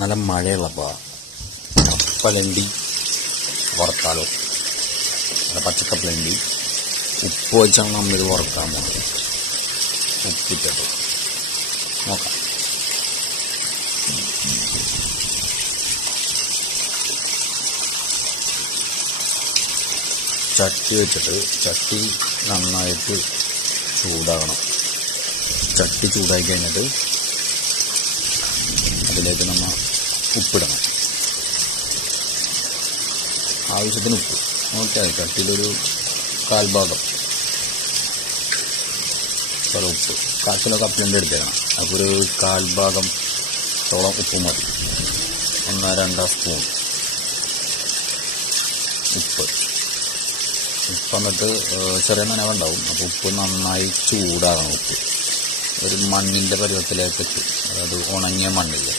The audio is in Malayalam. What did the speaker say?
നല്ല മഴയുള്ളപ്പോൾ കപ്പലണ്ടി വറുത്താലോ? നല്ല പച്ചക്കപ്പലണ്ടി ഉപ്പ് വെച്ചാണ് നമ്മളിത് വറുക്കാൻ പോകുന്നത്. ഉപ്പിട്ടത് നോക്കാം. ചട്ടി വെച്ചിട്ട് ചട്ടി നന്നായിട്ട് ചൂടാകണം. ചട്ടി ചൂടായി കഴിഞ്ഞിട്ട് അതിലേക്ക് നമ്മൾ ഉപ്പിടണം. ആവശ്യത്തിന് ഉപ്പ് നോക്കിയാൽ ചട്ടിയിലൊരു 1/4 ഭാഗം ഉപ്പ്. 1/4 കിലോ കപ്പലണ്ടി എടുത്തേക്കണം. അപ്പോൾ ഒരു 1/4 ഭാഗത്തോളം ഉപ്പ് മതി. 1-2 സ്പൂൺ ഉപ്പ്. എന്നിട്ട് ചെറിയ നനവുണ്ടാവും. അപ്പോൾ ഉപ്പ് നന്നായി ചൂടാകണം. ഉപ്പ് ഒരു മണ്ണിൻ്റെ പരുവത്തിലേക്ക് എത്തും. അതായത് ഉണങ്ങിയ മണ്ണില്ലേ,